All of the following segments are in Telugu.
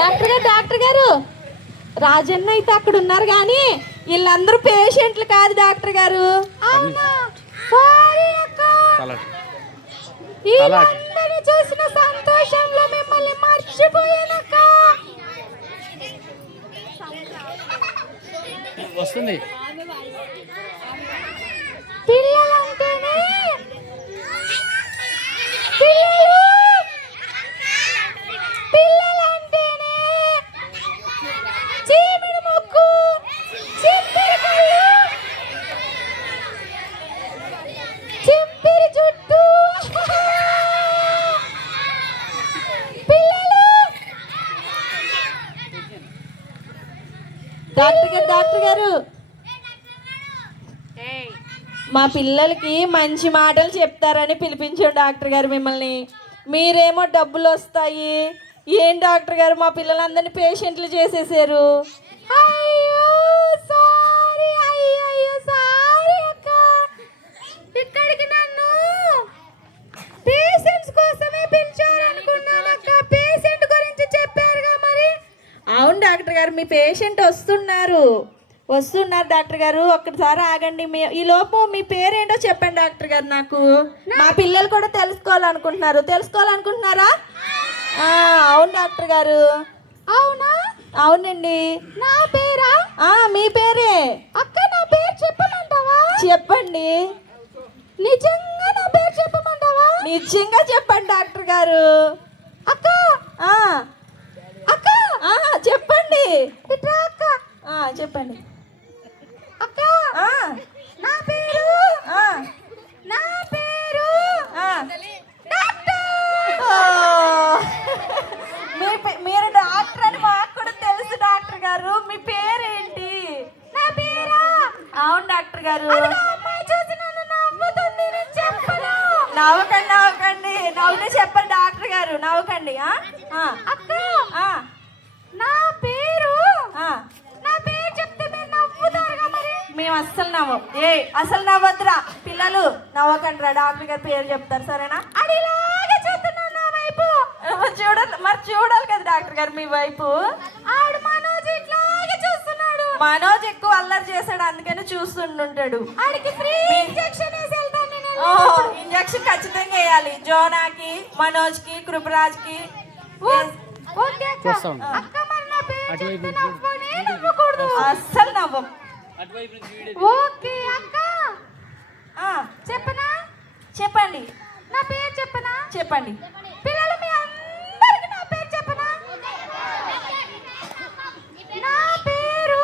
డాక్టర్ గారు రాజన్న అయితే అక్కడ ఉన్నారు కానీ వీళ్ళందరూ పేషెంట్లు కాదు డాక్టర్ గారు. చూసిన సంతోషంలో మిమ్మల్ని మర్చిపోయానక్క. వస్తుంది పిల్లలంటేనే చీమిడి ముక్కు, చింపిరి కళ్ళు, చింపిరి జుట్టు. పిల్లలు డాక్టర్ గారు మా పిల్లలకి మంచి మాటలు చెప్తారని పిలిపించాం డాక్టర్ గారు మిమ్మల్ని. మీరేమో డబ్బులు వస్తాయి ఏం డాక్టర్ గారు మా పిల్లలందరినీ పేషెంట్లు చేసేసారు. అయ్యో సారీ అక్క. ఇక్కడికి నన్ను పేషెంట్స్ కోసమే పిలిచారనుకున్నాను అక్క. పేషెంట్ గురించి చెప్పారుగా మరి. అవును డాక్టర్ గారు మీ పేషెంట్ వస్తున్నారు డాక్టర్ గారు. ఒక్కసారి ఆగండి. ఈ లోపు మీ పేరేంటో చెప్పండి డాక్టర్ గారు. నాకు మా పిల్లలు కూడా తెలుసుకోవాలనుకుంటున్నారా? అవును డాక్టర్ గారు. అవునా? అవునండి. నా పేరా? మీ పేరే అక్క. నా పేరు చెప్పమంటావా? చెప్పండి. నిజంగా నా పేరు చెప్పమంటావా? నిజంగా చెప్పండి డాక్టర్ గారు. అక్క అక్క చెప్పండి. అక్క చెప్పండి అక్క. నా పేరు మీరు డాక్టర్ అని మాకు కూడా తెలుసు డాక్టర్ గారు. మీ పేరేంటి? నా పేరా? అవును డాక్టర్ గారు. నవ్వకండి నవ్వుతే చెప్పండి డాక్టర్ గారు. నవ్వకండి. అక్క నా పేరు చెప్తే మీరు నవ్వుతారుగా మరి. మేము అస్సలు నవ్వం. అసలు నవ్వద్దురా పిల్లలు. నవ్వకండి రా. డాక్టర్ గారు పేరు చెప్తారు సరేనా? అడిలాగా చూస్తున్నాను నా వైపు. చూడాలి కదా డాక్టర్ గారు మీ వైపు. ఆడు మనోజ్ ఇట్లాగే చూస్తున్నాడు. మనోజ్ ఎక్కువ అల్లరి చేశాడు అందుకని చూస్తుంటాడు. ఆడికి ఫ్రీ ఇంజెక్షన్ వేసి వెళ్తాను నేను. ఇంజెక్షన్ ఖచ్చితంగా వేయాలి. జోనాకి, మనోజ్కి, కృపరాజ్కి. అస్సలు నవ్వం. ఓకే అక్క చెప్పనా? చెప్పండి. నా పేరు చెప్పనా? చెప్పండి. పిల్లలు మీ అందరికి నా పేరు చెప్పనా? నా పేరు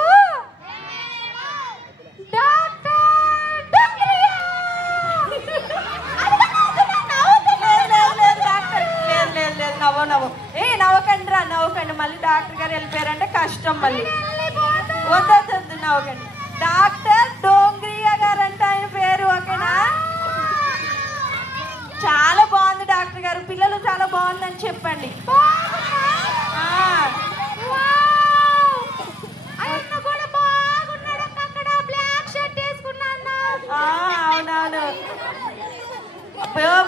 నవ్వకండి మళ్ళీ డాక్టర్ గారు వెళ్ళిపోయారంటే కష్టం. మళ్ళీ వద్దు నవ్వకండి. డాక్టర్ డోంగ్రియా గారు అంటే ఆయన పేరు. ఓకేనా? చాలా బాగుంది డాక్టర్ గారు. పిల్లలు చాలా బాగుందని చెప్పండి. అవునవును.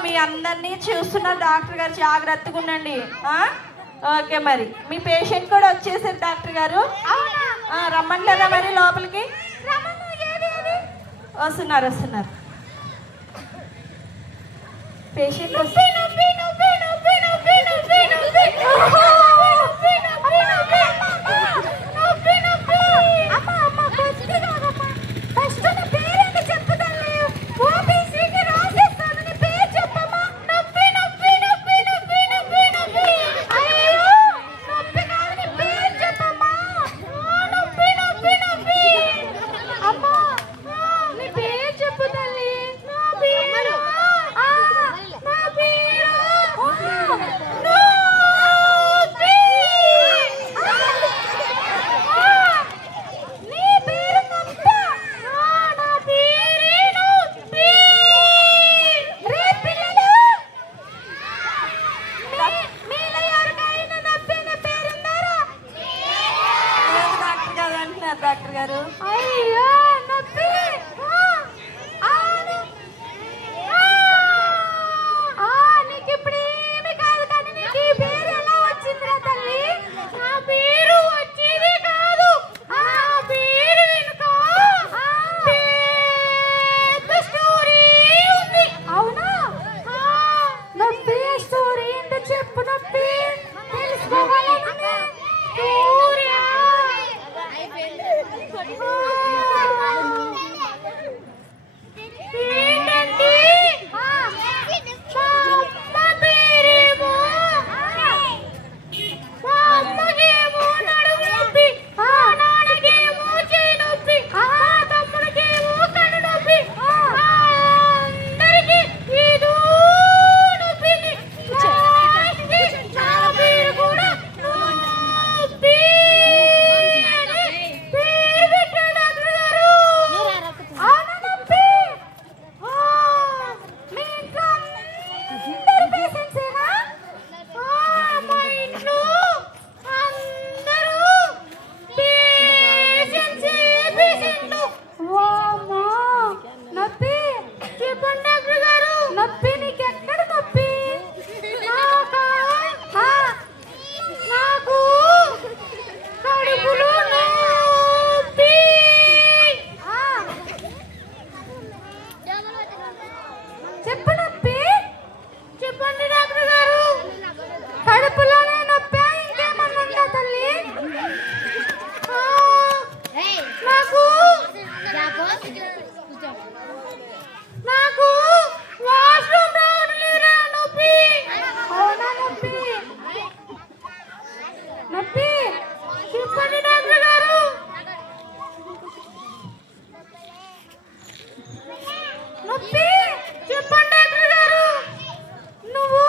మీ అందరినీ చూస్తున్నారు డాక్టర్ గారు. జాగ్రత్తగా ఉండండి. ఓకే మరి మీ పేషెంట్ కూడా వచ్చేసారు డాక్టర్ గారు. రమ్మంటారా మరి లోపలికి? వస్తున్నారు పేషెంట్. నొప్పి. చెప్పండి డాక్టర్ గారు. నువ్వు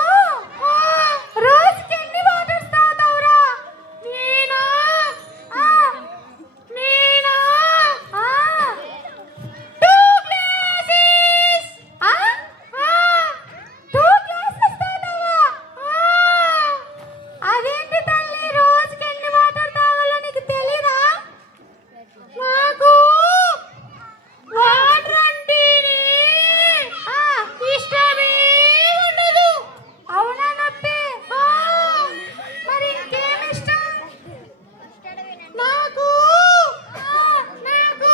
రోజుకి ఎన్ని వాటర్స్ తాగుతావురా? నేనా 2 గ్లాసెస్. 2 గ్లాసెస్ తాగుతావా? అదేంటి తల్లి, రోజుకి ఎన్ని వాటర్ తాగాలో నీకు తెలీదా? నాకు వాటర్ అంటేనే ఇష్టమే ఉండదు. అవునా నొప్పి? మరి ఇంకేం ఇష్టం? నాకు నాకు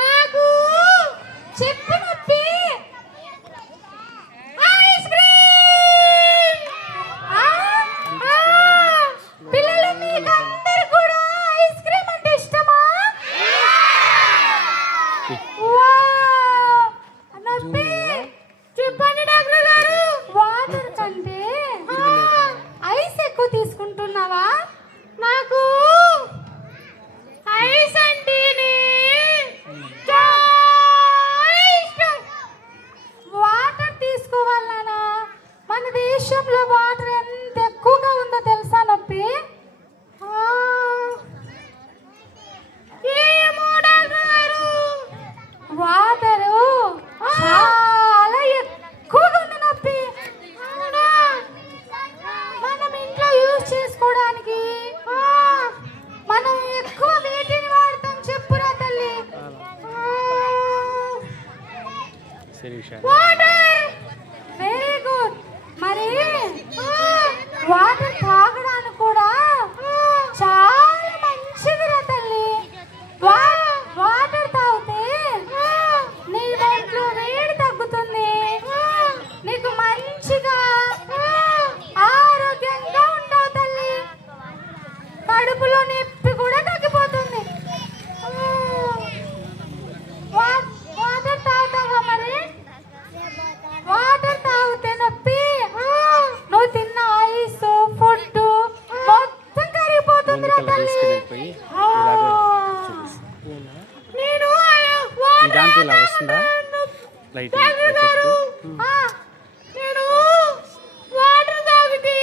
నాకు చెప్పు నొప్పి. Ice cream. పిల్లలు మీకందరూ కూడా ఐస్ క్రీమ్ అంటే ఇష్టమా? వావ్! నొప్పి. చెప్పండి డాక్టర్ గారు. వాటర్ కంటే ఐస్ ఎక్కువ తీసుకుంటున్నావా? నాకు ఐస్ అంటేనే చాలా ఇష్టం. వాటర్ తీసుకోవాలనా? మన దేశంలో వాటర్ ఎంత ఎక్కువగా ఉందో తెలుసా నొప్పి? ఏమో డాక్టర్ గారు, వాటరు చాలా ఎక్కువగా ఉంది నొప్పి. మనం ఇంట్లో యూజ్ చేసుకోవడానికి మనం ఎక్కువ వీటిని వాడతాం. చెప్పురా తల్లి. వాటర్. Very good. మరి వాటర్ తాగడానికి కూడా చాలా మంచిదిరా తల్లి. వాటర్ తాగితే నీ ఒంట్లో వేడి తగ్గుతుంది. నీకు మంచిగా ఆరోగ్యంగా ఉంటావు తల్లి. కడుపులో నొప్పి కూడా తగ్గిపోతుంది. వాటర్ తాగుతావా మరి? వాటర్ తాగితే నొప్పి నువ్వు తిన్న ఐస్ ఫుడ్ మొత్తం కరిగిపోతుందిరా తల్లి. నేను ఇలా వస్తుందా లైట్ నేను వాటర్ తాగితే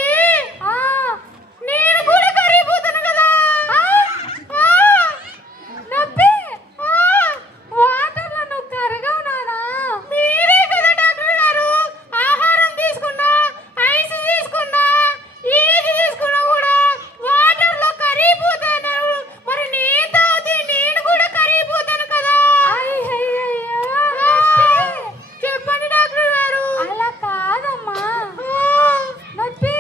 నేను కూడా కరిగిపోతాను కదా. నొప్పి. వాటర్లో నువ్వు కరగవు నానా. మీరే కదా డాక్టర్ గారు ఆహారం తీసుకున్నా ఐస్ తీసుకున్నా ఏది తీసుకున్నా కూడా వాటర్లో కరిగిపోతాను. మరి నేను తాగితే నేను కూడా కరిగిపోతాను కదా. చెప్పండి డాక్టర్ గారు. అలా కాదమ్మా నొప్పి.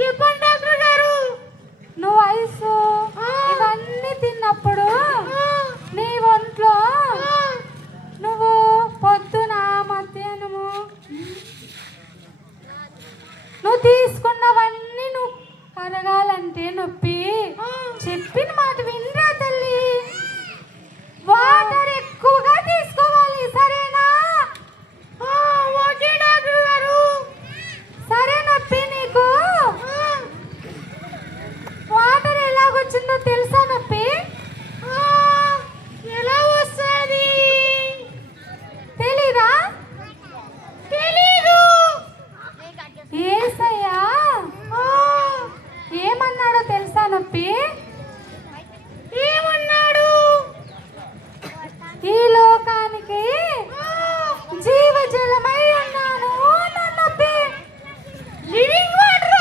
చెప్పండి డాక్టర్ గారు. నువ్వు ఐస్ ఇవన్నీ తిన్నప్పుడు నీ ఒంట్లో నువ్వు పొద్దున మధ్యాహ్నము నువ్వు తీసుకున్నవన్నీ నువ్వు కరగాలంటే నొప్పి. చెప్పిన మాట వినరా తల్లి. వాటర్ ఎక్కువగా తీసుకోవాలి. సరేనా? ఓకే డాక్టర్ గారు. సరే నొప్పి. నీకు వాటర్ ఎలాగొచ్చిందో తెలుసా నొప్పి? ఎలా వస్తుంది తెలీదా? తెలీదు. యేసయ్యా ఏమన్నాడో తెలుసా నొప్పి? ఏమన్నాడు? ఈ లోకానికి జీవజలమై ఉన్నాను అన్నాడు నొప్పి. Living water.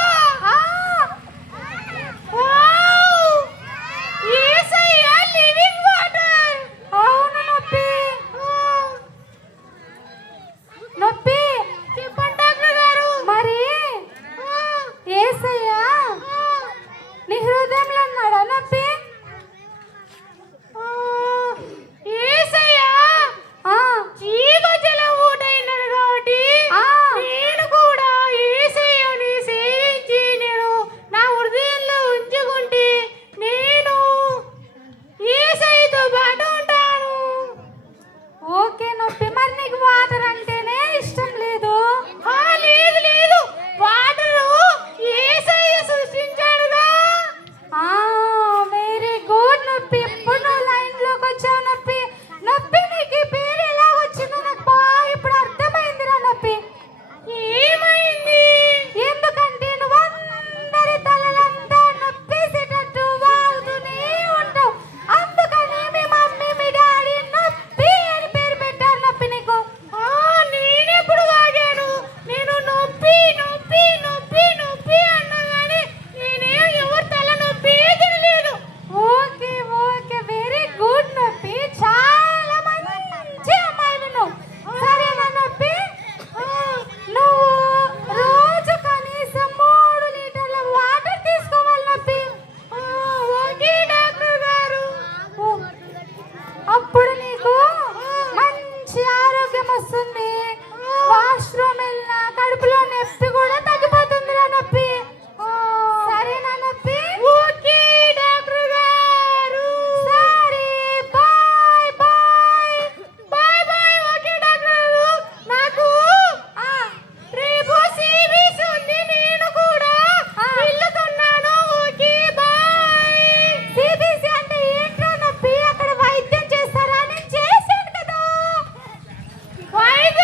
యేసయ్యా లివింగ్ వాటర్. అవును నొప్పి. నొప్పి. చెప్పండి డాక్టర్ గారు. మరి యేసయ్యా నీ హృదయంలో ఉన్నాడా నొప్పి? యేసయ్యా జీవజల ఊటైనాడు కాబట్టి నేను కూడా యేసయ్యని సేవించి నేను నా హృదయంలో ఉంచుకుంటే నేను యేసయ్యతో పాటు ఉంటాను. ఓకే నొప్పి. మరి నీకు వాటర్ అంటేనే ఇష్టం లేదు? లేదు లేదు. వాటర్ యేసయ్య సృష్టించాడుగా. వెరీ గుడ్ నొప్పి. ఇప్పుడు నువ్వు లైన్లోకి వచ్చావు నొప్పి. నొప్పి నీకు ఈ పేరు ఎలా వచ్చిందో నాకు వస్తుంది, వాష్రూమ్ వెళ్ళినా కడుపులో నొప్పి కూడా తగ్గిపోతుందిరా నొప్పి. సరేనా నొప్పి? ఓకే డాక్టర్ గారు. సరే bye bye bye bye. Okay doctor గారు. నాకు రేపు సిబిసి ఉంది, నేను కూడా వెళ్తున్నాను. Okay bye. సిబిసి అంటే ఏంట్రా నొప్పి? అక్కడ వైద్యం చేస్తారా? నేను చేశాను కదా వైద్యం.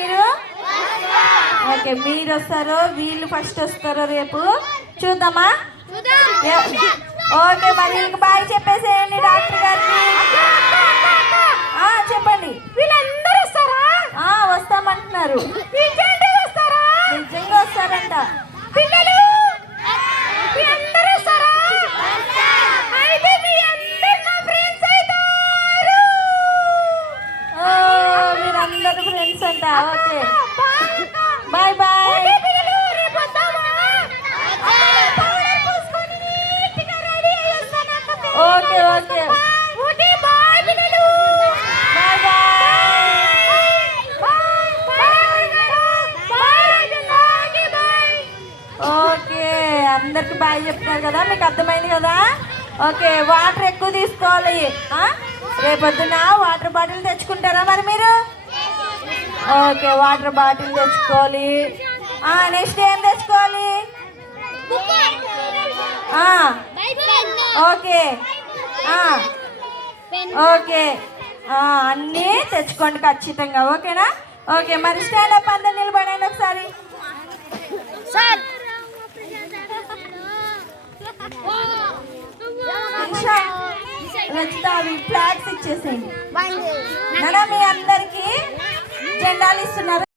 మీరు? ఓకే, మీరు వస్తారో వీళ్ళు ఫస్ట్ వస్తారో రేపు చూద్దామా? ఓకే, మరి వీళ్ళకి బాయ్ చెప్పేసేయండి డాక్టర్ గారికి. చెప్పండి. వీళ్ళందరూ వస్తారా? వస్తామంటున్నారు. నిజంగా వస్తారంట. పిల్లలు మీరందరూ ఫ్రెండ్స్ అంట. Okay, bye bye. Okay okay bye bye. Okay, అందరికి బాయ్ చెప్తున్నారు కదా, మీకు అర్థమైంది కదా? ఓకే, వాటర్ ఎక్కువ తీసుకోవాలి. రేపొద్దున వాటర్ బాటిల్ తెచ్చుకుంటారా మరి మీరు? ఓకే, వాటర్ బాటిల్ తెచ్చుకోవాలి. నెక్స్ట్ ఏం తెచ్చుకోవాలి? ఓకే ఓకే, అన్నీ తెచ్చుకోండి ఖచ్చితంగా. ఓకేనా? ఓకే, మరి స్టాండ్ అప్ అందరు నిలబడండి ఒకసారి. అవి ఫ్లాగ్స్ ఇచ్చేసేయండి. మీ అందరికి జెండాలు ఇస్తున్నారు.